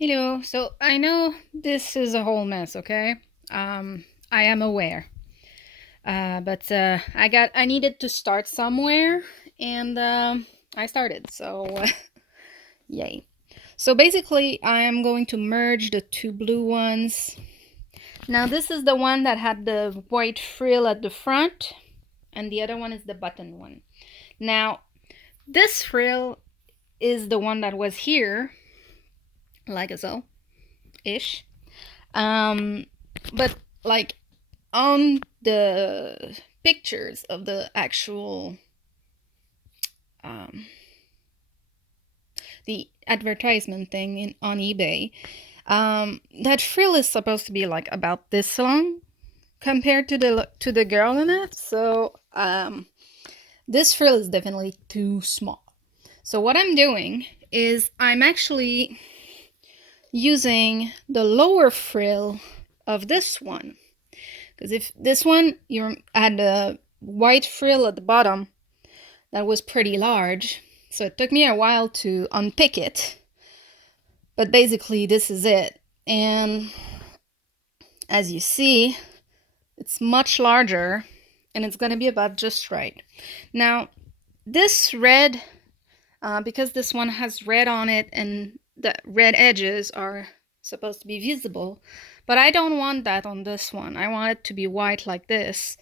Hello. So I know this is a whole mess, okay? I am aware. But I needed to start somewhere and I started. So yay. So basically I am going to merge the two blue ones. Now this is the one that had the white frill at the front and the other one is the button one. Now this frill is the one that was here, like so ish. Um, but like on the pictures of the actual um, the advertisement thing on eBay, that frill is supposed to be like about this long compared to the girl in it. So this frill is definitely too small. So what I'm doing is I'm actually using the lower frill of this one. Because if this one, you had a white frill at the bottom that was pretty large, so it took me a while to unpick it. But basically, this is it. And as you see, it's much larger and it's going to be about just right. Now, this red, because this one has red on it and the red edges are supposed to be visible, but I don't want that on this one. I want it to be white like this.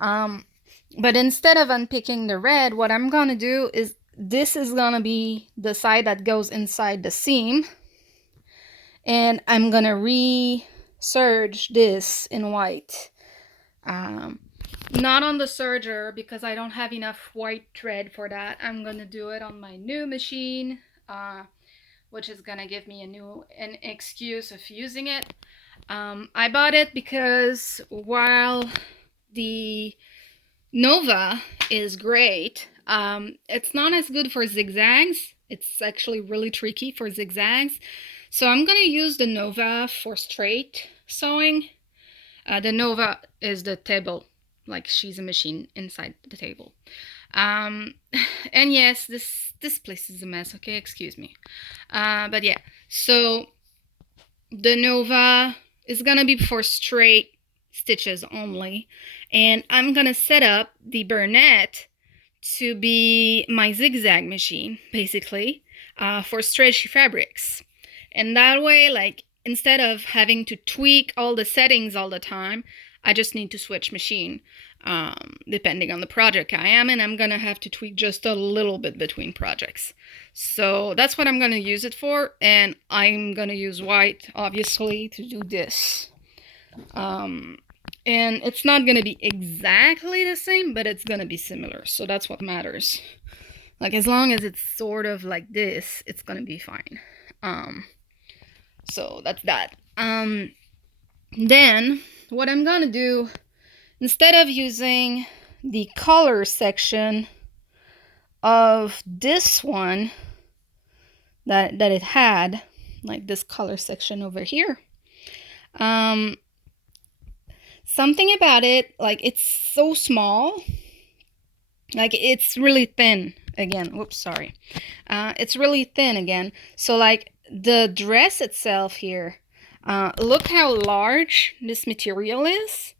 But instead of unpicking the red, what I'm gonna do is this is gonna be the side that goes inside the seam, and I'm gonna re-serge this in white. Not on the serger because I don't have enough white thread for that. I'm gonna do it on my new machine, which is gonna give me an excuse of using it. I bought it because while the Nova is great, it's not as good for zigzags. It's actually really tricky for zigzags. So I'm gonna use the Nova for straight sewing. The Nova is the table, like she's a machine inside the table. Um, and yes, this place is a mess. Okay, excuse me. But yeah, so the Nova is gonna be for straight stitches only, and I'm gonna set up the Burnett to be my zigzag machine, basically, for stretchy fabrics. And that way, like, instead of having to tweak all the settings all the time, I just need to switch machine, depending on the project I am in. I'm gonna have to tweak just a little bit between projects. So that's what I'm gonna use it for, and I'm gonna use white, obviously, to do this. And it's not gonna be exactly the same, but it's gonna be similar, so that's what matters. Like, as long as it's sort of like this, it's gonna be fine. So that's that. Then what I'm gonna do, instead of using the color section of this one that it had, like this color section over here, something about it, like, it's so small, like it's really thin again. Whoops, sorry. It's really thin again. So like the dress itself here, look how large this material is.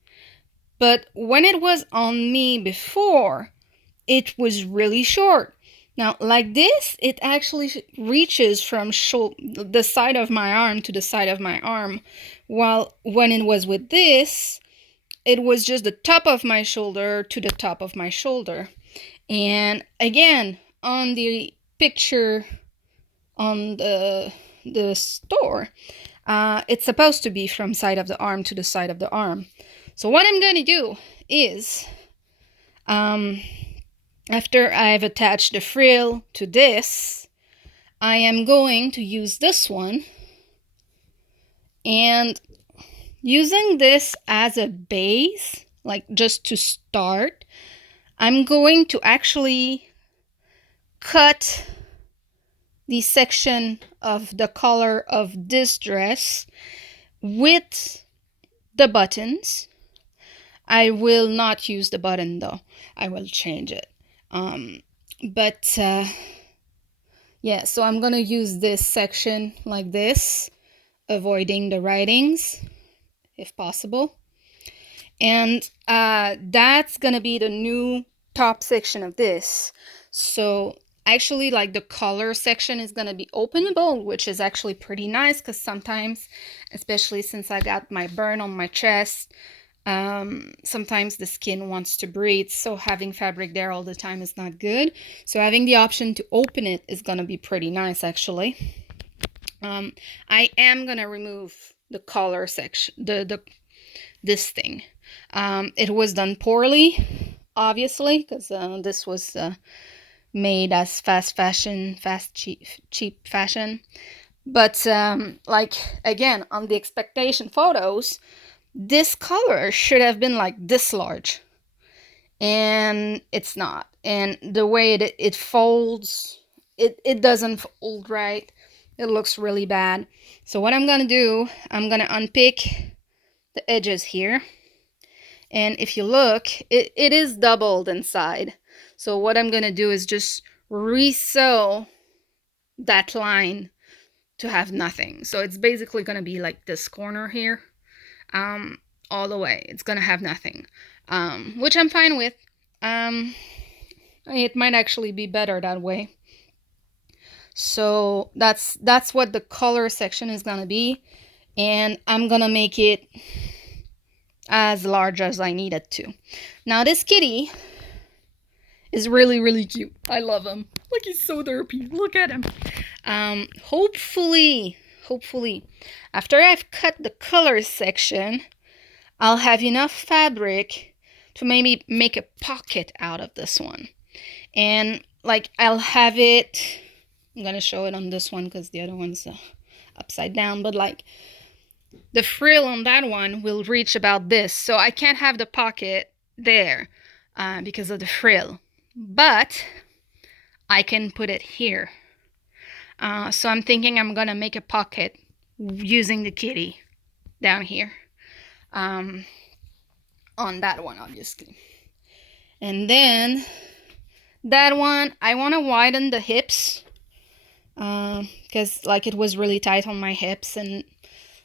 But when it was on me before, it was really short. Now, like this, it actually reaches from the side of my arm to the side of my arm. While when it was with this, it was just the top of my shoulder to the top of my shoulder. And again, on the picture on the store, it's supposed to be from side of the arm to the side of the arm. So what I'm going to do is, after I've attached the frill to this, I am going to use this one, and using this as a base, like just to start, I'm going to actually cut the section of the color of this dress with the buttons. I will not use the button though. I will change it. Yeah, so I'm gonna use this section like this avoiding the writings if possible. And that's gonna be the new top section of this. So actually, like, the color section is gonna be openable, which is actually pretty nice, because sometimes, especially since I got my burn on my chest, sometimes the skin wants to breathe, so having fabric there all the time is not good. So having the option to open it is gonna be pretty nice, actually. I am gonna remove the collar section, this thing. It was done poorly, obviously, because this was made as fast cheap fashion. But like, again, on the expectation photos, this color should have been like this large, and it's not. And the way it folds, it doesn't fold right. It looks really bad. So what I'm gonna do, I'm gonna unpick the edges here, and if you look, it is doubled inside. So what I'm gonna do is just resew that line to have nothing. So it's basically gonna be like this corner here, all the way. It's gonna have nothing, which I'm fine with. It might actually be better that way. So that's what the color section is gonna be, and I'm gonna make it as large as I need it to. Now this kitty is really, really cute. I love him. Look, he's so derpy. Look at him. Hopefully, after I've cut the color section, I'll have enough fabric to maybe make a pocket out of this one. And like, I'll have it, I'm gonna show it on this one because the other one's upside down, but like, the frill on that one will reach about this. So I can't have the pocket there because of the frill, but I can put it here. So I'm thinking I'm gonna make a pocket using the kitty down here, on that one, obviously. And then that one, I want to widen the hips, because like, it was really tight on my hips, and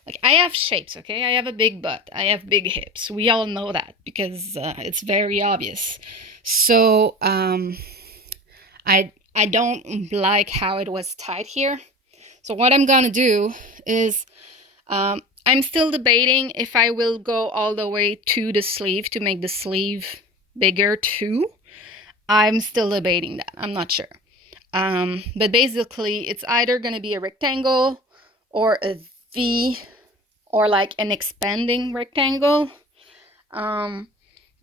like, I have shapes, okay? I have a big butt, I have big hips. We all know that because it's very obvious. So I don't like how it was tight here. So what I'm gonna do is, I'm still debating if I will go all the way to the sleeve to make the sleeve bigger too. I'm still debating that. I'm not sure. But basically, it's either gonna be a rectangle or a V, or like an expanding rectangle, that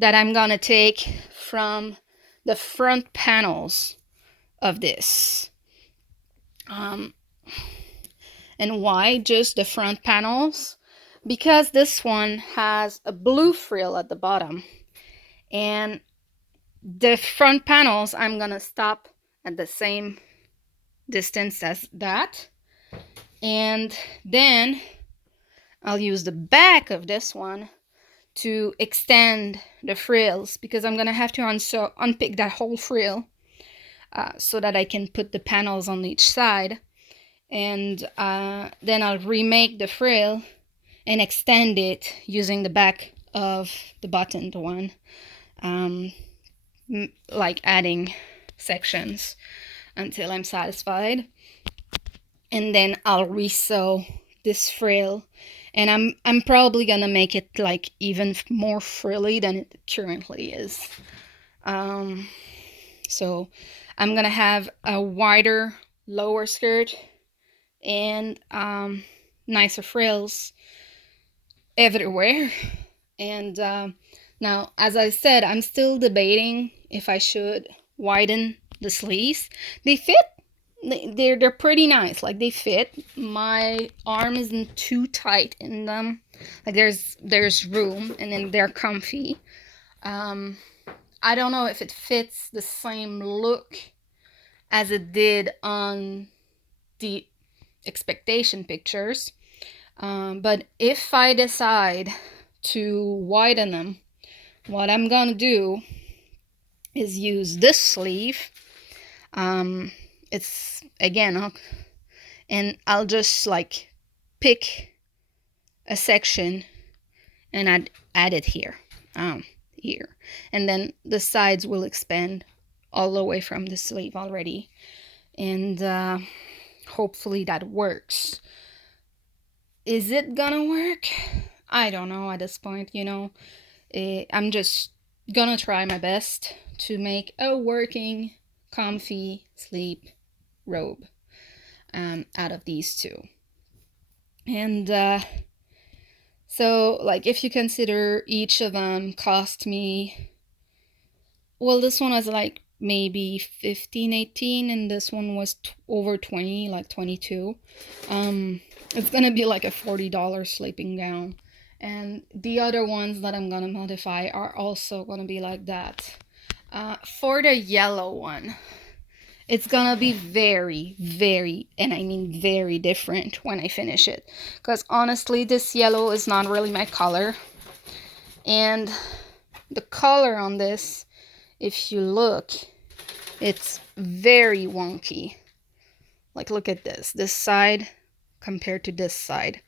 I'm gonna take from the front panels of this. And why just the front panels? Because this one has a blue frill at the bottom, and the front panels, I'm gonna stop at the same distance as that, and then I'll use the back of this one to extend the frills, because I'm gonna have to unpick that whole frill so that I can put the panels on each side. And then I'll remake the frill and extend it using the back of the buttoned one, like adding sections until I'm satisfied. And then I'll resew this frill, and I'm probably gonna make it like even more frilly than it currently is. So I'm gonna have a wider lower skirt and nicer frills everywhere. And now, as I said, I'm still debating if I should widen the sleeves. They fit. They're pretty nice. Like, they fit. My arm isn't too tight in them. Like, there's room, and then they're comfy. I don't know if it fits the same look as it did on the expectation pictures. But if I decide to widen them, what I'm gonna do is use this sleeve. It's again, and I'll just like pick a section and add it here, here. And then the sides will expand all the way from the sleeve already. And hopefully that works. Is it gonna work? I don't know at this point, you know. I'm just gonna try my best to make a working, comfy sleep robe out of these two. And so, like, if you consider each of them cost me, well, this one was like maybe 15, 18, and this one was over 20, like 22. It's gonna be like a $40 sleeping gown. And the other ones that I'm gonna modify are also gonna be like that. For the yellow one, it's gonna be very, very, and I mean very different when I finish it. Because honestly, this yellow is not really my color. And the color on this, if you look, it's very wonky. Like, look at this side compared to this side.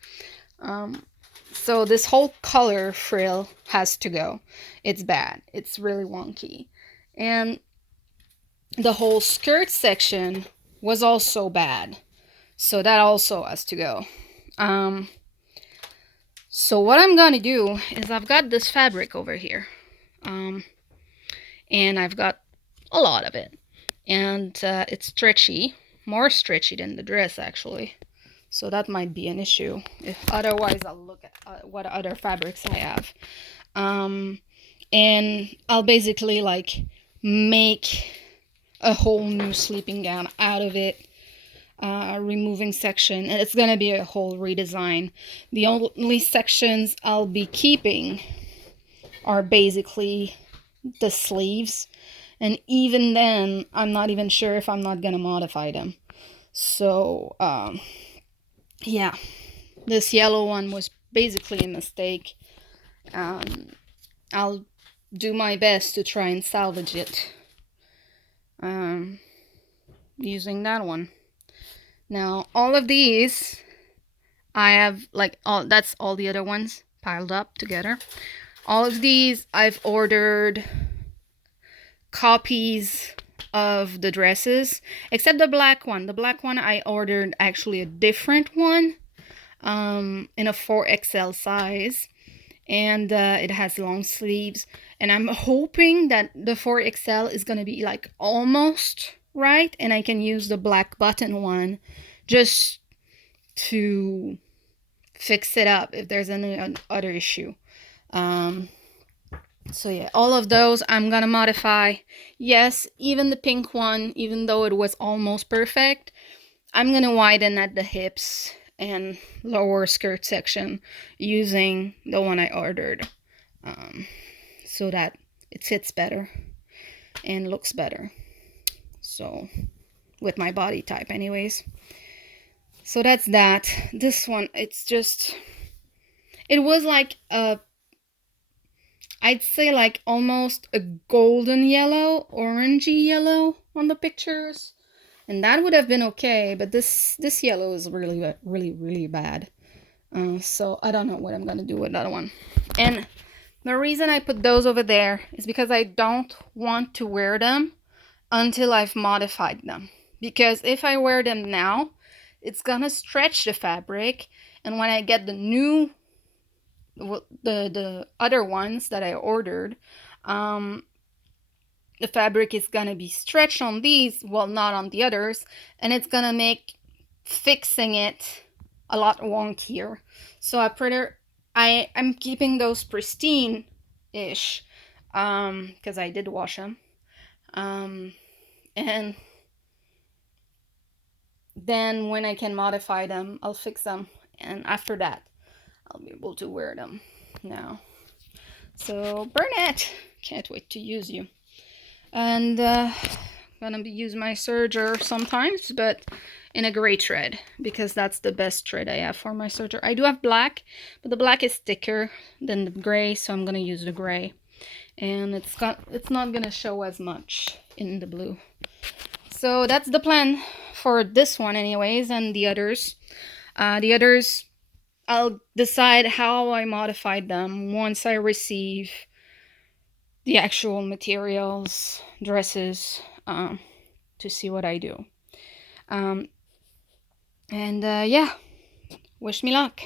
So this whole color frill has to go. It's bad. It's really wonky. And the whole skirt section was also bad. So that also has to go. So what I'm gonna do is I've got this fabric over here. And I've got a lot of it. And it's stretchy. More stretchy than the dress, actually. So that might be an issue. Otherwise, I'll look at what other fabrics I have. And I'll basically like make a whole new sleeping gown out of it, removing section, and it's gonna be a whole redesign. The only sections I'll be keeping are basically the sleeves, and even then I'm not even sure if I'm not gonna modify them. So yeah, this yellow one was basically a mistake. I'll do my best to try and salvage it using that one. Now all of these I have, like, that's all the other ones piled up together. All of these I've ordered copies of the dresses, except the black one. The black one I ordered actually a different one in a 4XL size, and it has long sleeves, and I'm hoping that the 4XL is gonna be like almost right, and I can use the black button one just to fix it up if there's any other issue. So yeah, all of those I'm gonna modify. Yes, even the pink one, even though it was almost perfect, I'm gonna widen at the hips and lower skirt section using the one I ordered, so that it sits better and looks better. So, with my body type anyways. So that's that. This one, it's just, it was like a, I'd say like almost a golden yellow, orangey yellow on the pictures. And that would have been okay, but this yellow is really, really, really bad. So I don't know what I'm gonna do with that one. And the reason I put those over there is because I don't want to wear them until I've modified them. Because if I wear them now, it's gonna stretch the fabric, and when I get the new, the other ones that I ordered, the fabric is gonna be stretched on these, well, not on the others, and it's gonna make fixing it a lot wonkier. So I'm keeping those pristine-ish, because I did wash them, and then when I can modify them, I'll fix them, and after that I'll be able to wear them now. So Burnett, can't wait to use you. And gonna be use my serger sometimes, but in a gray thread, because that's the best thread I have for my serger. I do have black, but the black is thicker than the gray, so I'm gonna use the gray, and it's not gonna show as much in the blue. So that's the plan for this one anyways, and the others. The others, I'll decide how I modified them once I receive the actual materials, dresses, to see what I do. Um, and yeah, wish me luck.